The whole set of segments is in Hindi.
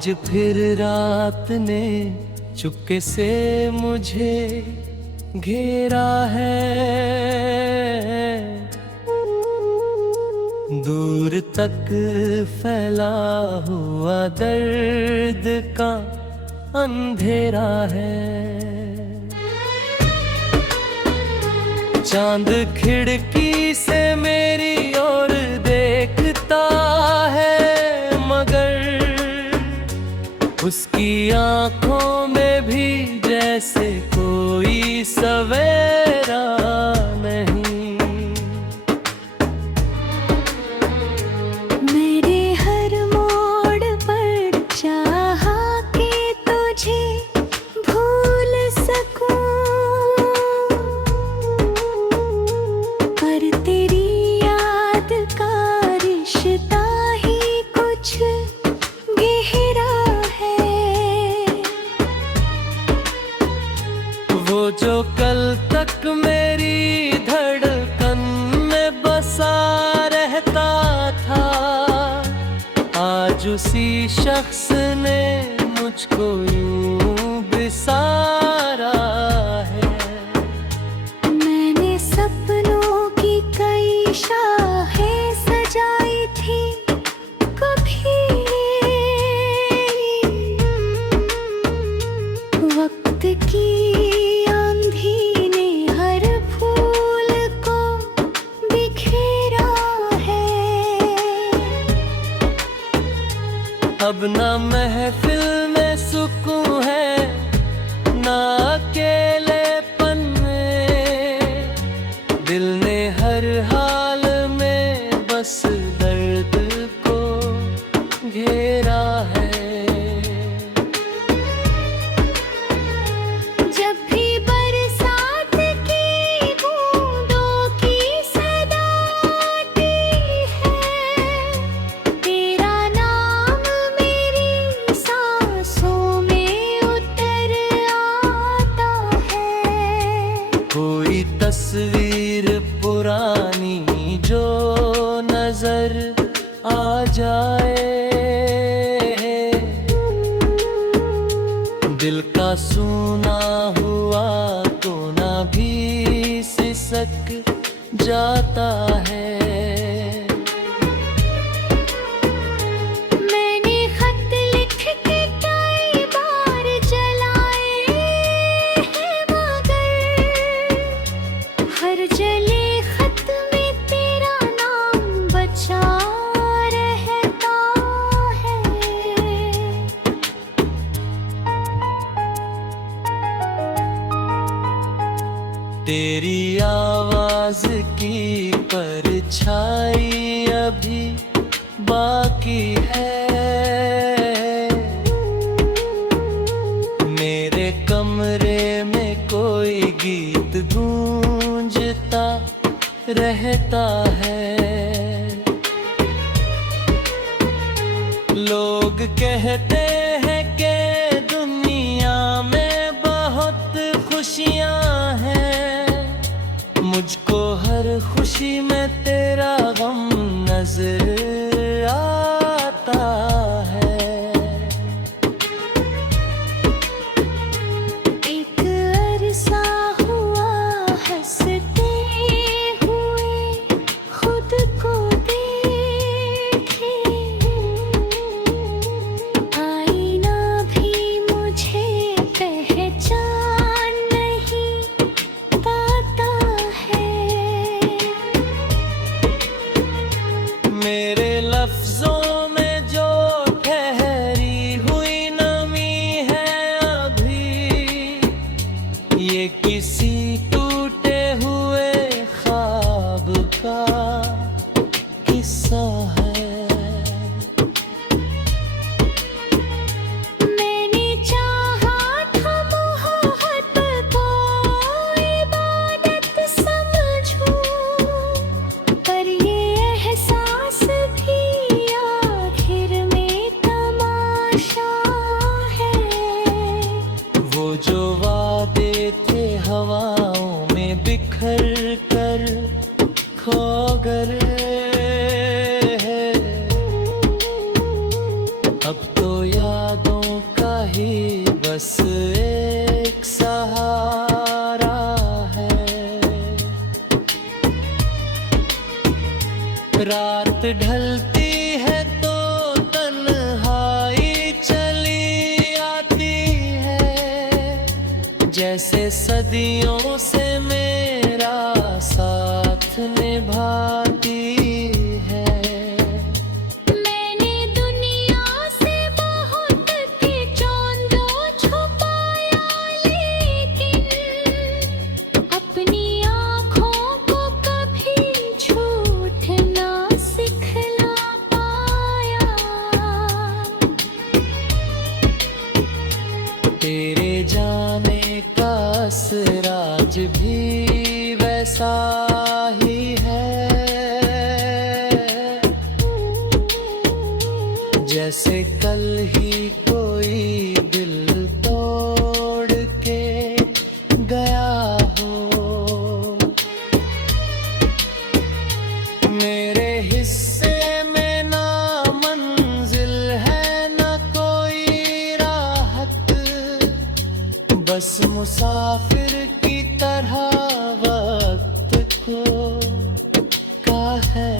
आज फिर रात ने चुपके से मुझे घेरा है। दूर तक फैला हुआ दर्द का अंधेरा है। चांद खिड़की से मेरी ओर देखता है, मगर उसकी आंखों में भी जैसे कोई सवेरा नहीं। मेरे हर मोड़ पर चाहा कि तुझे भूल सकूं, पर तेरी याद का रिश्ता ही कुछ गहरा है। वो जो कल तक मेरी धड़कन में बसा रहता था, आज उसी शख्स ने मुझको यूं बिसारा है। मैंने सपनों की कई शाखें सजाई थी, कभी वक्त की आंधी ने हर फूल को बिखेरा है। अब ना महफिल में सुकून है, ना अकेलेपन में। दिल ने हर हाल में बस दर्द को घेरा है। जब भी बरसात की बूंदों की सदा आती है, तेरा नाम मेरी सांसों में उतर आता है। कोई तस्वीर पुरानी जो नजर आ जाए, दिल का सूना हुआ कोना भी सिसक जाता है। मैंने खत लिख के कई बार जलाए हैं, मगर हर जले खत में तेरा नाम बचा रहता है। तेरी आवाज की परछाई अभी बाकी है। मेरे कमरे में कोई गीत गूंजता रहता है। लोग कहते हैं कि दुनिया में बहुत खुशियां हैं, मुझको हर खुशी में तेरा गम नजर आता है। एक अरसा हुआ हंसते हुए खुद को देखे, आए बस एक सहारा है। रात ढलती है तो तन्हाई चली आती है, जैसे सदियों से मेरा साथ निभाती है। मैंने दुनिया से बहुत खिंचोंदो छुपाया, लेकिन अपनी आँखों को कभी झूठ ना सिखला पाया। तेरे जाने का असराज भी वैसा ही है, जैसे कल ही कोई दिल तोड़ के गया हो। मेरे हिस्से में ना मंजिल है ना कोई राहत, बस मुसाफिर की तरह वक्त को का है।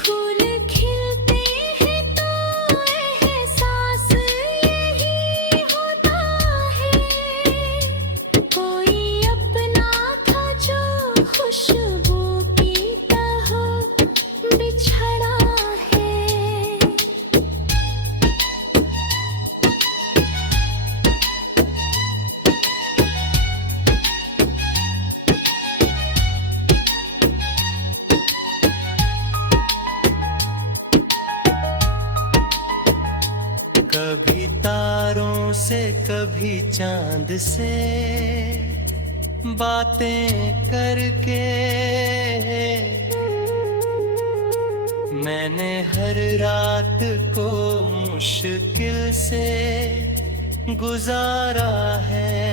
फूल खिलते हैं तो एहसास यही होता है, कोई अपना था जो खुशबू की तरह बिछड़ा है। कभी तारों से कभी चांद से बातें करके मैंने हर रात को मुश्किल से गुजारा है।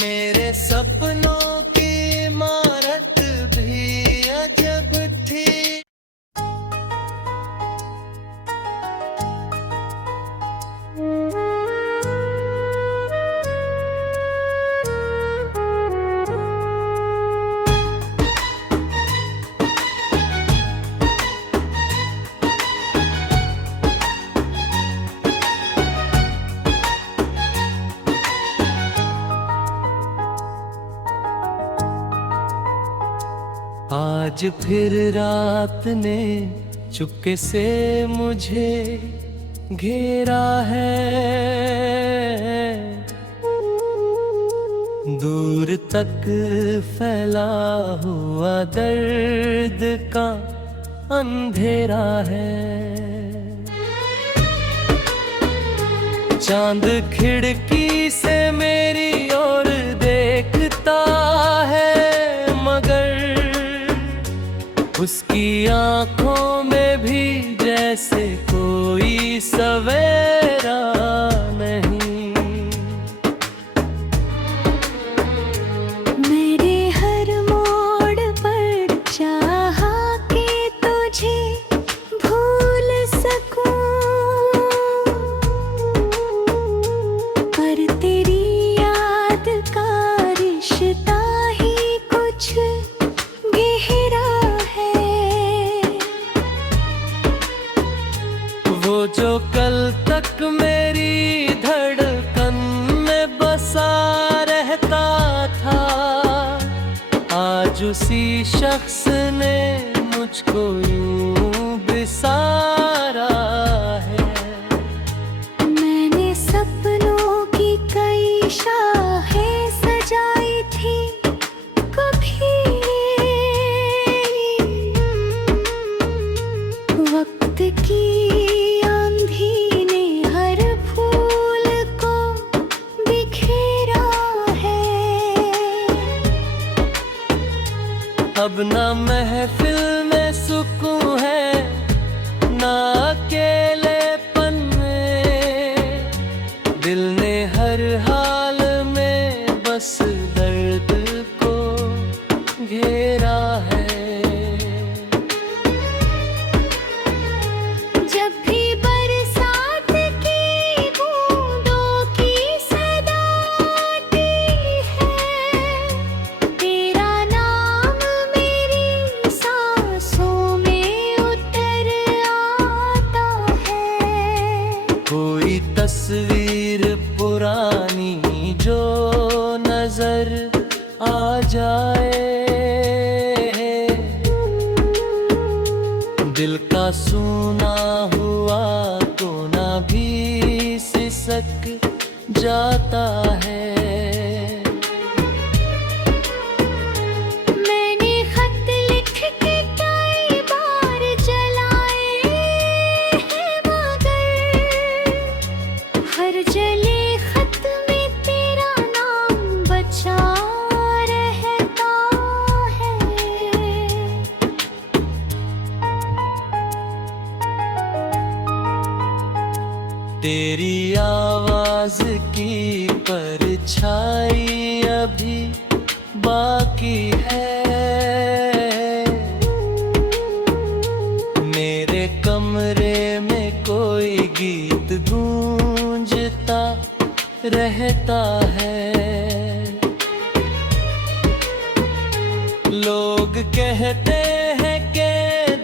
मेरे सपनों की इमारत भी अजब थी। आज फिर रात ने चुपके से मुझे घेरा है, दूर तक फैला हुआ दर्द का अंधेरा है। चांद खिड़की से मेरी ओर देखता है, मगर उसकी आंखों में भी जैसे कोई सवेरा नहीं। मेरे हर मोड़ पर चाहा कि तुझे भूल सकूं, पर तेरी याद का रिश्ता ही कुछ गहरा है। वो जो कल तक मेरी धड़कन में बसा रहता था, आज उसी शख्स ने मुझको यूं बिसारा है। मैंने सपनों की कई शाखें सजाई थी, कभी वक्त की आंधी ने हर फूल को बिखेरा है। अब ना महफिल में सुकून दिल का सूना हुआ तो ना भी सिसक जाता है। मैंने खत लिख के कई बार जलाए हैं, मगर हर जले खत में तेरा नाम बचा रहता है। तेरी आवाज की परछाई अभी बाकी है। मेरे कमरे में कोई गीत गूंजता रहता है। लोग कहते हैं कि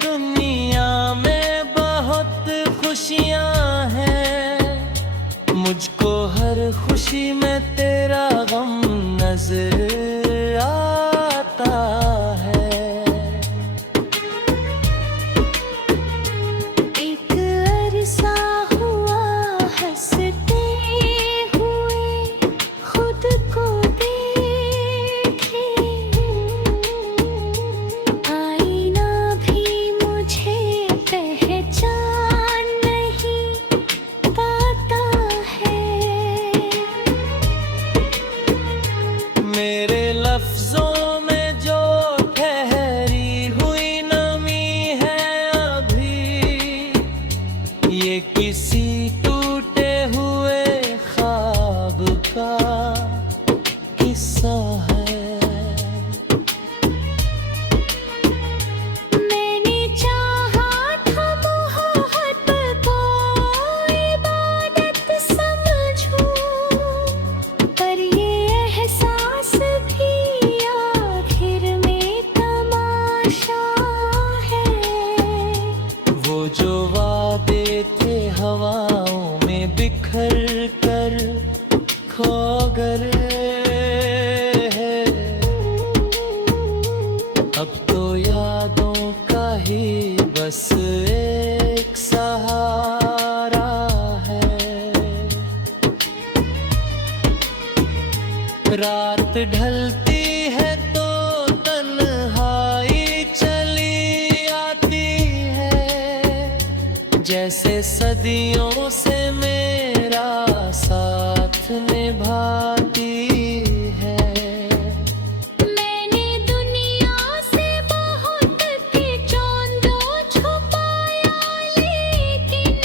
दुनिया में बहुत खुशियां हैं, मुझको हर खुशी में तेरा गम नजर आता है। एक अरसा हुआ हंसते हुए खुद को देखे, आईना भी मुझे पहचान नहीं पाता है। मेरे लफ्जों में जो ठहरी हुई नमी है अभी, ये किसी टूटे हुए ख्वाब का किस्सा है। मैंने चाहा था मोहब्बत को इबादत समझूं, पर ये एहसास भी आखिर में तमाशा है। वो जो वादे थे हवाओं में बिखर कर खो गए हैं, अब तो यादों का ही बस एक सहारा है। रात ढलती है तो तन्हाई चली आती है, जैसे सदियों से मेरा साथ निभाती है। मैंने दुनिया से बहुत किचौंधो छुपाया, लेकिन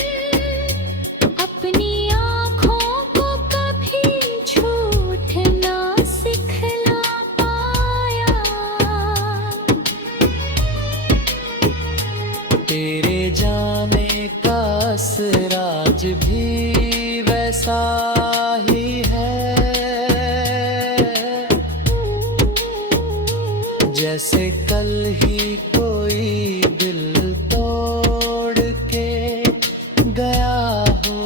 अपनी आँखों को कभी झूठ ना सिखला पाया। तेरे जाने का असराज भी वैसा ही है, जैसे कल ही कोई दिल तोड़ के गया हो।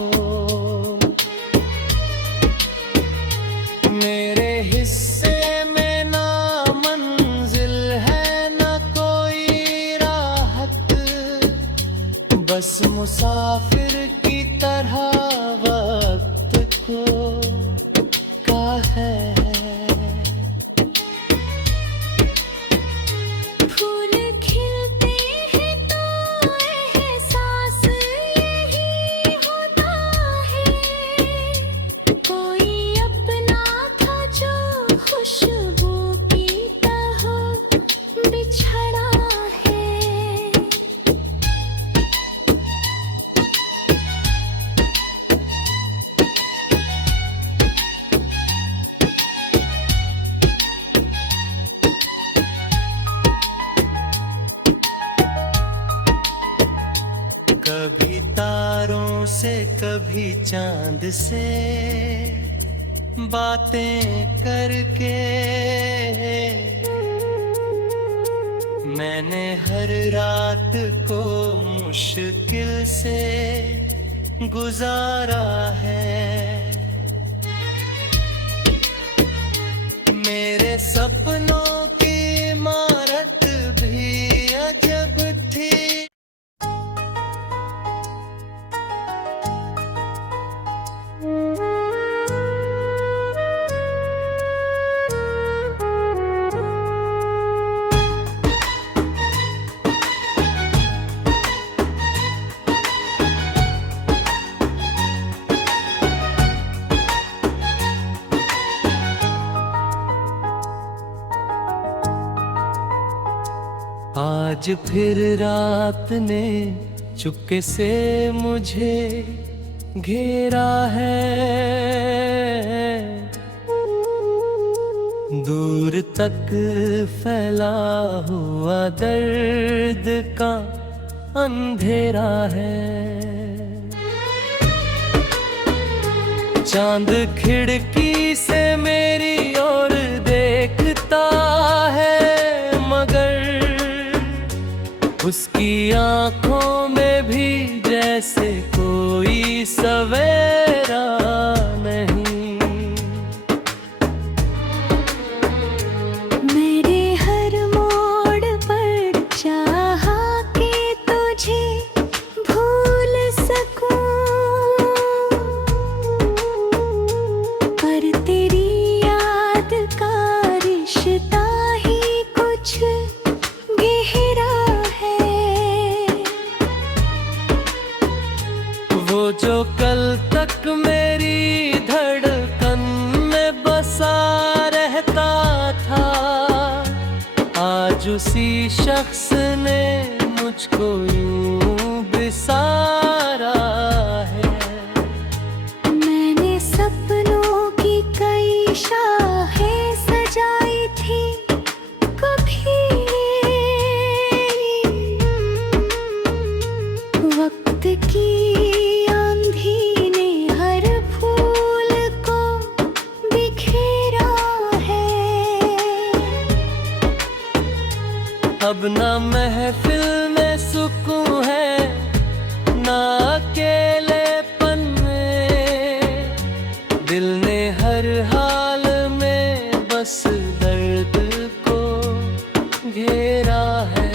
मेरे हिस्से में ना मंजिल है ना कोई राहत, बस मुसाफिर की तरह वक्त को का है। फूल खिलते हैं तो एहसास यही होता है, कोई अपना था जो खुशबू की तरह बिछड़ा है। कभी तारों से कभी चांद से बातें करके मैंने हर रात को मुश्किल से गुजारा है। मेरे सपनों की इमारत भी अजब थी। आज फिर रात ने चुपके से मुझे घेरा है। दूर तक फैला हुआ दर्द का अंधेरा है। चांद खिड़की से मेरी ओर देखता है, मगर उसकी आंखों में भी जैसे कोई सवेरा नहीं। मेरे हर मोड़ पर चाहा कि तुझे भूल सकूं, पर तेरी याद का रिश्ता ही कुछ गहरा है। वो जो कल तक मेरी धड़कन में बसा रहता था, आज उसी शख्स ने मुझको यूं बिसारा है। मैंने सपनों की कई शाखें सजाई थी कभी, वक्त की आंधी ने हर फूल को बिखेरा है। अब ना महफिल में सुकून है, ना अकेलेपन में। दिल ने हर हाल में बस दर्द को घेरा है।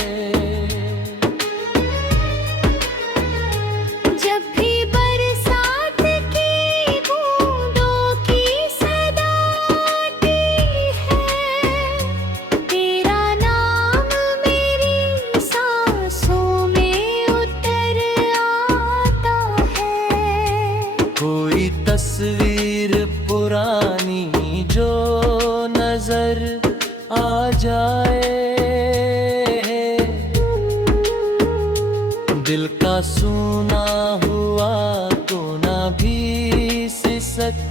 जब भी बरसात की बूंदों की सदा आती है, तेरा नाम मेरी सांसों में उतर आता है। कोई तस्वीर पुरानी जो नजर आ जाए, दिल का सूना हुआ कोना भी सिसक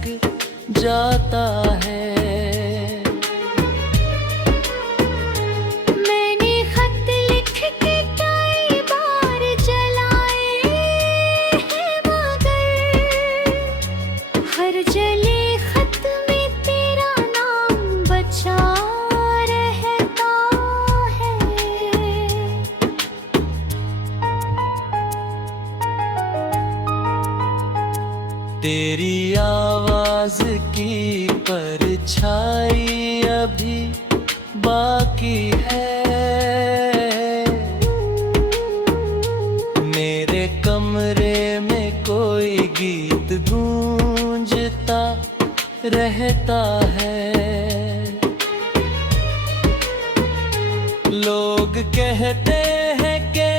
जाता है। मैंने खत लिख के कई बार जलाए हैं, मगर हर जले खत में तेरा नाम बचा रहता है। तेरी आवाज की परछाई अभी बाकी है। मेरे कमरे में कोई गीत गूंजता रहता है। लोग कहते हैं कि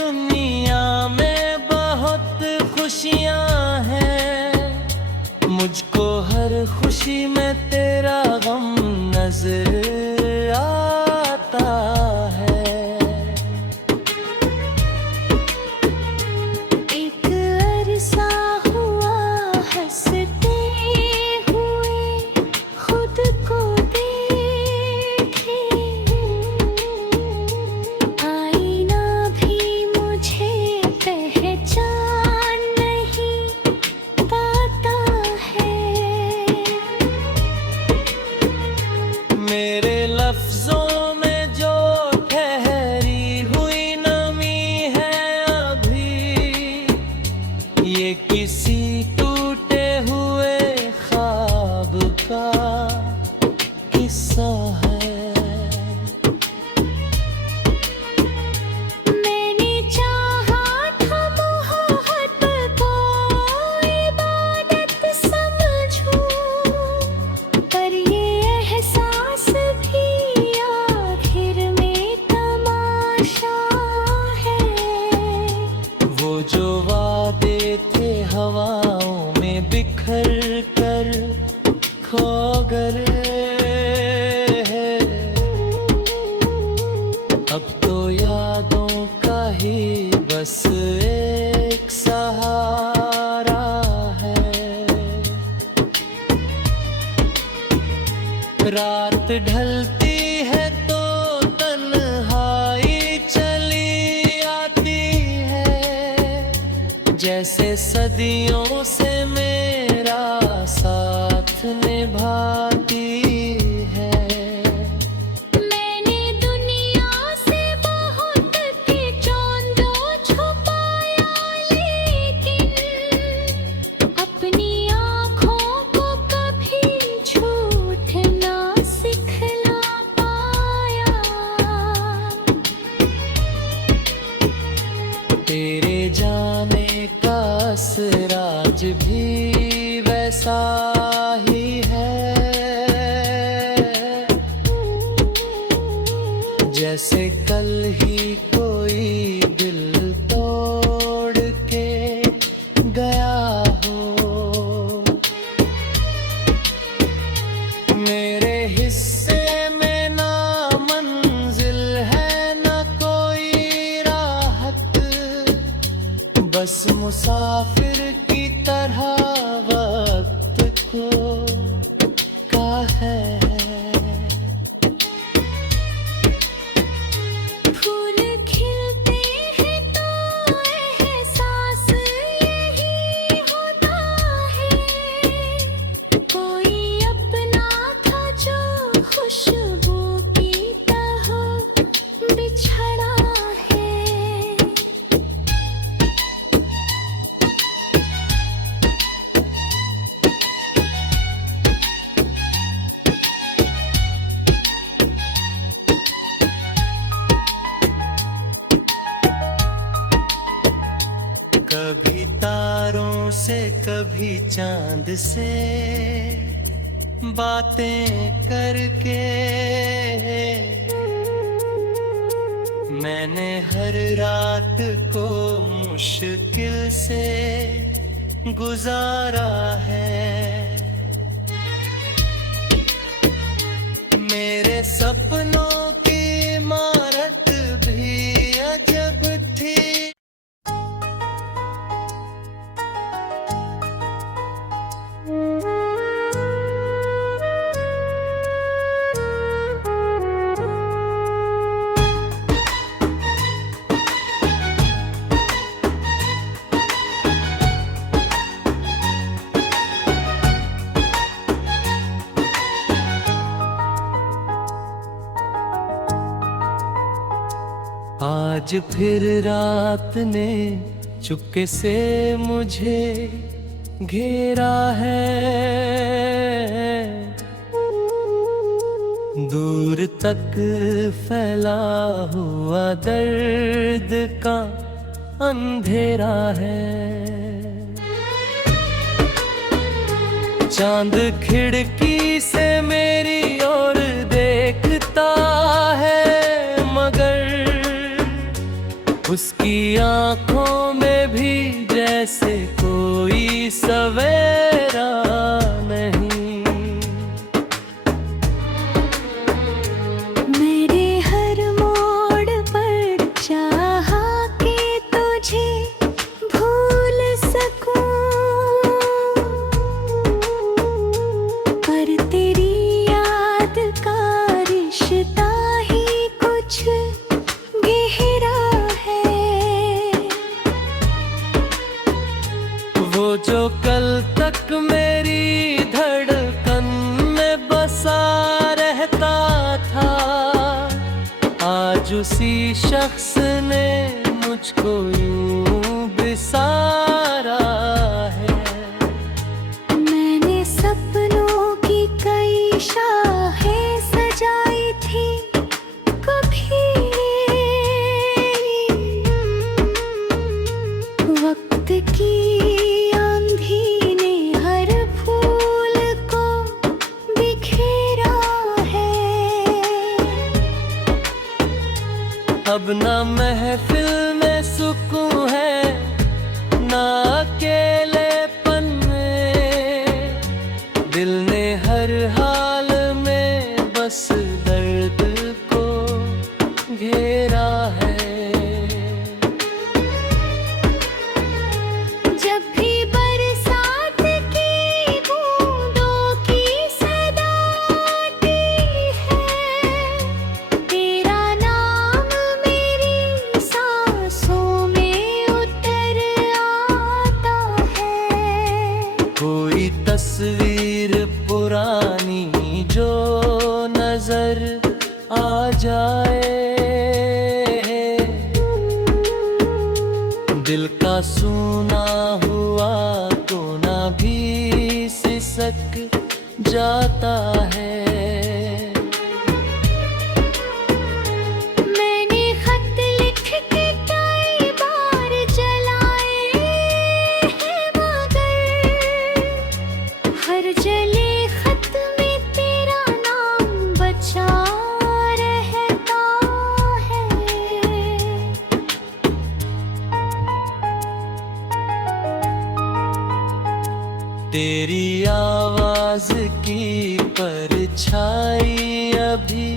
दुनिया में बहुत खुशियां हैं, मुझको हर खुशी में तेरा गम नजर आता है। एक अरसा हुआ हंसते हुए खुद को देखे, आए बस एक सहारा है। रात ढलती है तो तन्हाई चली आती है, जैसे सदियों से मेरा साथ निभाती है। मैंने दुनिया से बहुत खिंचोंदो छुपाया, लेकिन अपनी आँखों को कभी झूठ ना सिखला पाया। तेरे जाने का असराज भी वैसा ही है, जैसे कल ही कोई दिल तोड़ के गया हो। मेरे हिस्से में ना मंजिल है ना कोई राहत, बस मुसाफिर की तरह वक्त को का है। फूल खिलते हैं तो एहसास यही होता है, कोई अपना था जो खुशबू की तरह बिछड़ा है। कभी तारों से कभी चांद से बातें करके मैंने हर रात को मुश्किल से गुजारा है। मेरे सपनों की इमारत भी अजब थी। आज फिर रात ने चुपके से मुझे घेरा है, दूर तक फैला हुआ दर्द का अंधेरा है। चांद खिड़की से मेरी ओर देखता है, मगर उसकी आंखों में भी जैसे कोई सवेरा नहीं। मेरे हर मोड़ पर चाहा कि तुझे भूल सकूं, पर तेरी याद का रिश्ता ही कुछ गहरा है। वो जो कल तक मेरी धड़कन में बसा रहता था, आज उसी शख्स ने मुझको यूं बिसारा है। मैंने सपनों की कई शाखें सजाई थी, कभी वक्त की आंधी ने हर फूल को बिखेरा है। अब ना महफिल में सुकून दिल का सूना हुआ तो ना भी सिसक जाता है। मैंने खत लिख के कई बार जलाए हैं, मगर हर जले खत में तेरा नाम बचा रहता है। तेरी आवाज की परछाई अभी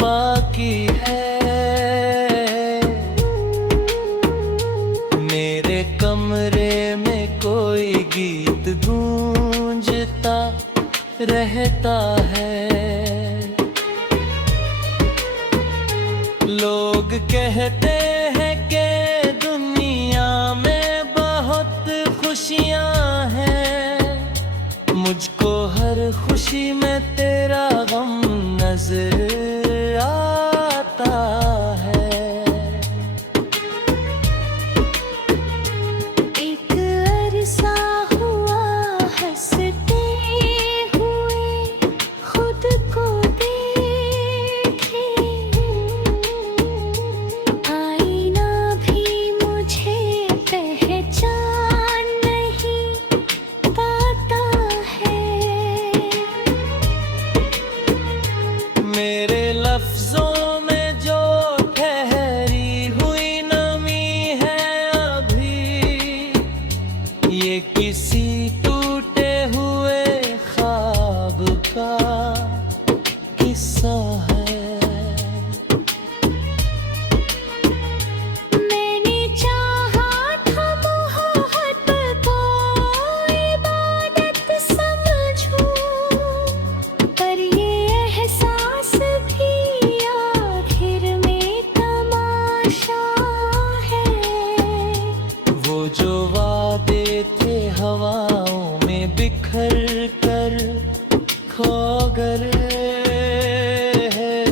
बाकी है। मेरे कमरे में कोई गीत गूंजता रहता है। लोग कहते हैं कि दुनिया में बहुत खुशियां हैं, मुझको हर खुशी में तेरा गम नजर आता है। एक अरसा हुआ हंसते हुए खुद को देखे, आईना भी मुझे पहचान नहीं पाता है। मेरे लफ्जों में जो ठहरी हुई नमी है अभी, ये किसी टूटे हुए ख्वाब का किस्सा है। मैंने चाहा था मोहब्बत को इबादत समझूं, पर ये एहसास भी आखिर में तमाशा है। वो जो वादे थे हवाओं में बिखर कर खो गए हैं,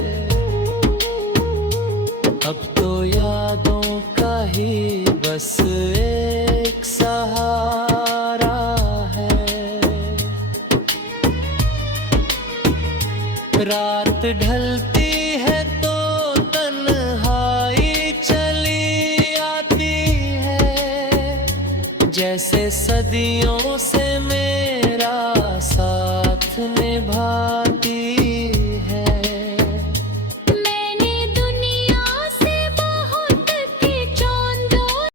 अब तो यादों का ही बस एक सहारा है। रात ढलती है तो तन्हाई चली आती है, जैसे सदियों से मेरा साथ निभा